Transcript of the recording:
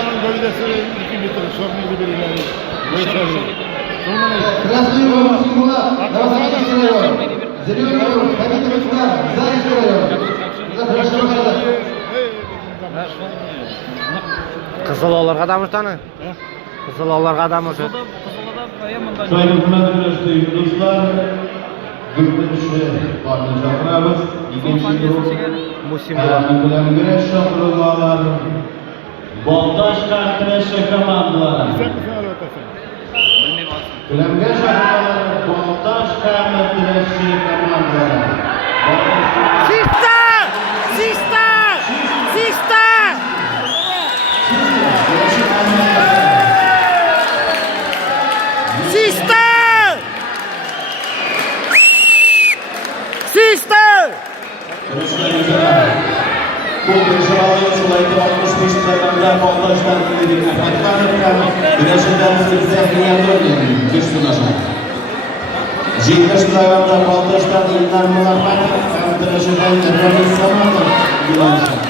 Kalanın gölgesi 2 metre, şornayı birileri. Красный угол Симула, Новосибирский район. Зеленый угол, Хамид Рустам, Заречный район. Запрашиваю. Kızıloğlar kadar mı tane? Kızıloğlar kadar mı? Şöyle hürmetli dostlar, Gürtüş'e paylaşacağız. İkinci grup, ayağını bilen güreş şampiyonlar. Bontaj kartına şakamandılar. Bilen güreş şampiyonlar, bontaj kartına şakamandılar. Sister! Sister! Sister! Sister! Sister! Bu kırşıvalıya sulaydı 65 sayılarında bontajlar dinledik. Güneşinden size yardım geçsin aşağı. 25 sayılarında bontajlar dinler muhabbet. Güneşinden yardım zamanı.